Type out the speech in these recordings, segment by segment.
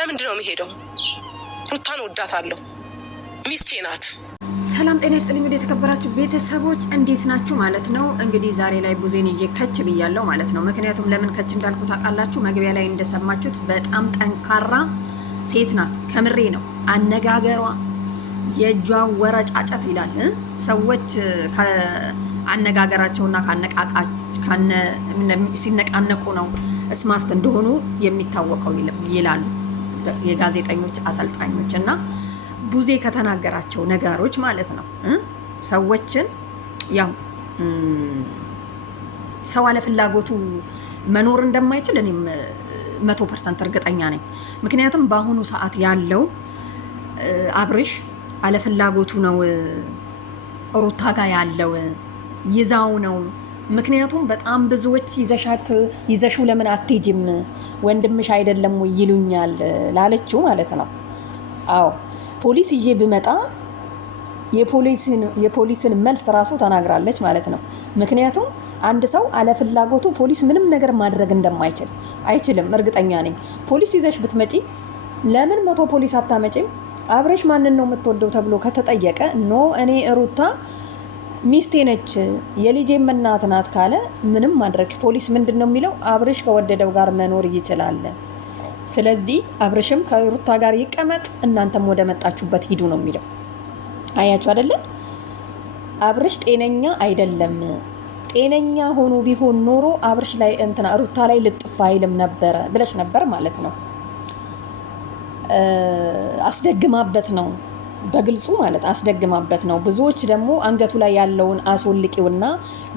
ለምንድነው የሚሄደው? ሩታን ወዳታለሁ፣ ሚስቴ ናት። ሰላም ጤና ይስጥልኝ። ወደ የተከበራችሁ ቤተሰቦች እንዴት ናችሁ ማለት ነው። እንግዲህ ዛሬ ላይ ቡዜን ከች ብያለሁ ማለት ነው። ምክንያቱም ለምን ከች እንዳልኩ ታውቃላችሁ? መግቢያ ላይ እንደሰማችሁት በጣም ጠንካራ ሴት ናት። ከምሬ ነው። አነጋገሯ የእጇ ወረጫጨት ይላል። ሰዎች ከአነጋገራቸውና ሲነቃነቁ ነው ስማርት እንደሆኑ የሚታወቀው ይላሉ የጋዜጠኞች አሰልጣኞች። እና ቡዜ ከተናገራቸው ነገሮች ማለት ነው ሰዎችን ያው ሰው አለ ፍላጎቱ መኖር እንደማይችል እኔም 100% እርግጠኛ ነኝ። ምክንያቱም በአሁኑ ሰዓት ያለው አብርሽ አለ ፍላጎቱ ነው ሩታ ጋር ያለው ይዛው ነው። ምክንያቱም በጣም ብዙዎች ይዘሽው ለምን አትሄጂም ወንድምሽ አይደለም ወይ ይሉኛል ላለችው ማለት ነው። አዎ ፖሊስ ይዤ ብመጣ የፖሊስን መልስ ራሱ ተናግራለች ማለት ነው። ምክንያቱም አንድ ሰው አለ ፍላጎቱ ፖሊስ ምንም ነገር ማድረግ እንደማይችል አይችልም፣ እርግጠኛ ነኝ። ፖሊስ ይዘሽ ብትመጪ ለምን 100 ፖሊስ አታመጪም? አብረሽ ማንን ነው የምትወደው ተብሎ ከተጠየቀ ኖ እኔ ሩታ ሚስቴ ነች የልጄም እናት ናት ካለ ምንም ማድረግ ፖሊስ ምንድን ነው የሚለው? አብረሽ ከወደደው ጋር መኖር ይችላል። ስለዚህ አብረሽም ከሩታ ጋር ይቀመጥ፣ እናንተም ወደ መጣችሁበት ሂዱ ነው የሚለው። አያችሁ አይደለ? አብረሽ ጤነኛ አይደለም። ጤነኛ ሆኖ ቢሆን ኖሮ አብረሽ ላይ ሩታ ላይ ልጥፍ አይልም ነበረ ብለሽ ነበር ማለት ነው። አስደግማበት ነው በግልጹ ማለት አስደግማበት ነው። ብዙዎች ደግሞ አንገቱ ላይ ያለውን አስወልቂውና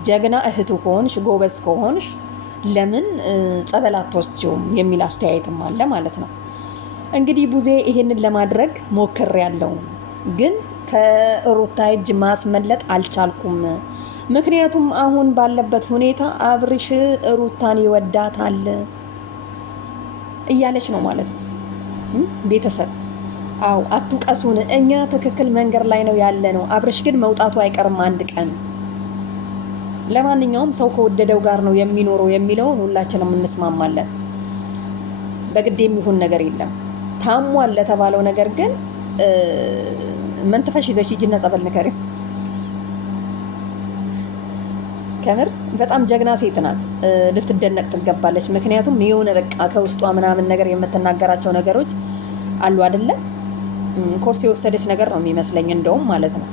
ጀግና እህቱ ከሆንሽ ጎበዝ ከሆንሽ ለምን ጸበል አትወስጂውም የሚል አስተያየትም አለ ማለት ነው። እንግዲህ ቡዜ ይሄንን ለማድረግ ሞክሬያለሁ፣ ግን ከሩታ እጅ ማስመለጥ አልቻልኩም። ምክንያቱም አሁን ባለበት ሁኔታ አብርሽ ሩታን ይወዳታል እያለች ነው ማለት ነው። ቤተሰብ አው አትውቀሱን፣ እኛ ትክክል መንገድ ላይ ነው ያለ ነው። አብርሽ ግን መውጣቱ አይቀርም አንድ ቀን። ለማንኛውም ሰው ከወደደው ጋር ነው የሚኖረው የሚለውን ሁላችንም እንስማማለን። በግድ የሚሆን ነገር የለም። ታሟል ለተባለው ነገር ግን መንተፈሽ ይዘሽ ሂጂና ጸበል ንከሪው። ከምር በጣም ጀግና ሴት ናት፣ ልትደነቅ ትገባለች። ምክንያቱም የሆነ በቃ ከውስጧ ምናምን ነገር የምትናገራቸው ነገሮች አሉ አይደለ? ኮርስ የወሰደች ነገር ነው የሚመስለኝ እንደውም ማለት ነው።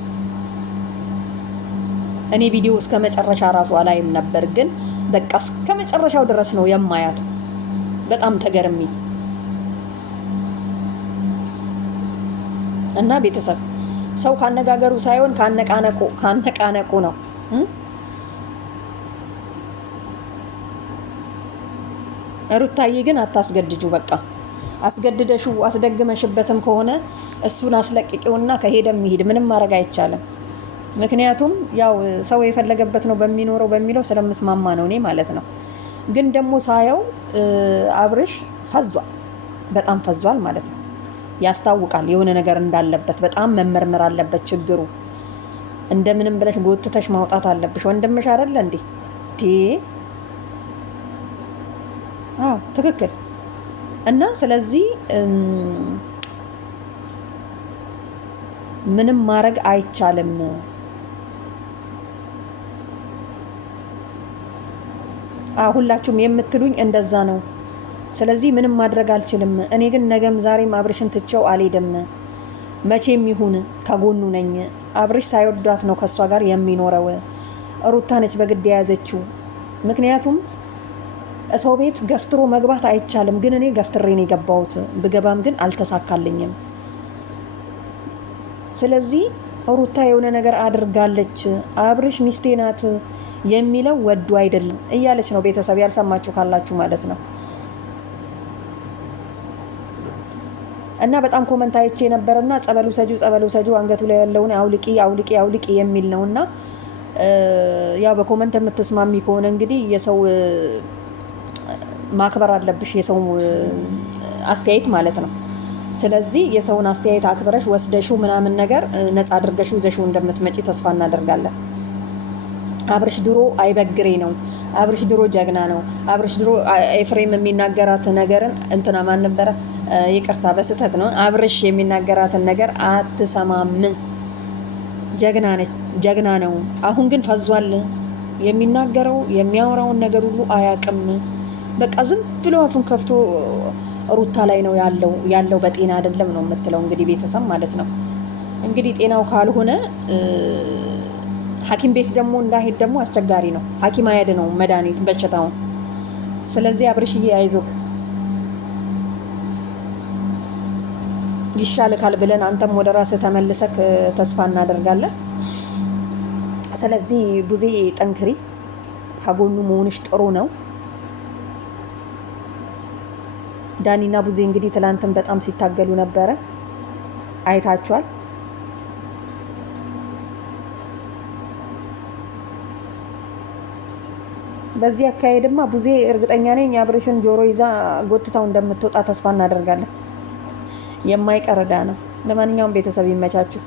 እኔ ቪዲዮ እስከ መጨረሻ ራሱ አላይም ነበር፣ ግን በቃ እስከ መጨረሻው ድረስ ነው የማያት። በጣም ተገርሚ እና ቤተሰብ ሰው ካነጋገሩ ሳይሆን ካነቃነቁ ነው። ሩታዬ ግን አታስገድጁ። በቃ አስገድደሽው አስደግመሽበትም ከሆነ እሱን አስለቅቂውና ከሄደም ይሄድ፣ ምንም ማድረግ አይቻልም። ምክንያቱም ያው ሰው የፈለገበት ነው በሚኖረው በሚለው ስለምስማማ ነው እኔ ማለት ነው። ግን ደግሞ ሳየው አብርሽ ፈዟል፣ በጣም ፈዟል ማለት ነው። ያስታውቃል የሆነ ነገር እንዳለበት። በጣም መመርመር አለበት ችግሩ። እንደምንም ብለሽ ጎትተሽ ማውጣት አለብሽ። ወንድምሽ አይደለ እንዴ? አዎ ትክክል። እና ስለዚህ ምንም ማድረግ አይቻልም። ሁላችሁም የምትሉኝ እንደዛ ነው። ስለዚህ ምንም ማድረግ አልችልም። እኔ ግን ነገም ዛሬም አብርሽን ትቼው አልሄድም። መቼም ይሁን ከጎኑ ነኝ። አብርሽ ሳይወዳት ነው ከሷ ጋር የሚኖረው። ሩታ ነች በግድ የያዘችው። ምክንያቱም ሰው ቤት ገፍትሮ መግባት አይቻልም። ግን እኔ ገፍትሬ ነው የገባሁት። ብገባም ግን አልተሳካልኝም። ስለዚህ ሩታ የሆነ ነገር አድርጋለች፣ አብርሽ ሚስቴ ናት የሚለው ወዱ አይደለም እያለች ነው። ቤተሰብ ያልሰማችሁ ካላችሁ ማለት ነው። እና በጣም ኮመንት አይቼ ነበርና ጸበሉ ሰጁ አንገቱ ላይ ያለውን አውልቂ የሚል ነውና ያው በኮመንት የምትስማሚ ከሆነ እንግዲህ የሰው ማክበር አለብሽ፣ የሰው አስተያየት ማለት ነው። ስለዚህ የሰውን አስተያየት አክብረሽ ወስደሽው ምናምን ነገር ነፃ አድርገሽው ይዘሽው እንደምትመጪ ተስፋ እናደርጋለን። አብርሽ ድሮ አይበግሬ ነው፣ አብርሽ ድሮ ጀግና ነው፣ አብርሽ ድሮ ኤፍሬም የሚናገራት ነገርን እንትና ማን ነበረ ይቅርታ በስህተት ነው። አብርሽ የሚናገራትን ነገር አትሰማም። ጀግና ነው። አሁን ግን ፈዟል። የሚናገረው የሚያወራውን ነገር ሁሉ አያውቅም። በቃ ዝም ብሎ አፉን ከፍቶ ሩታ ላይ ነው ያለው በጤና አይደለም ነው የምትለው። እንግዲህ ቤተሰብ ማለት ነው እንግዲህ ጤናው ካልሆነ ሐኪም ቤት ደግሞ እንዳሄድ ደግሞ አስቸጋሪ ነው። ሐኪም አያድነው መድኃኒት በሽታውን። ስለዚህ አብርሽዬ አይዞክ ይሻልካል ብለን አንተም ወደ ራስህ ተመልሰክ ተስፋ እናደርጋለን። ስለዚህ ቡዜ ጠንክሪ፣ ከጎኑ መሆንሽ ጥሩ ነው። ዳኒና ቡዜ እንግዲህ ትላንትን በጣም ሲታገሉ ነበረ፣ አይታችኋል። በዚህ አካሄድማ ቡዜ እርግጠኛ ነኝ አብርሽን ጆሮ ይዛ ጎትታው እንደምትወጣ ተስፋ እናደርጋለን። የማይቀር ዕዳ ነው። ለማንኛውም ቤተሰብ ይመቻችሁ።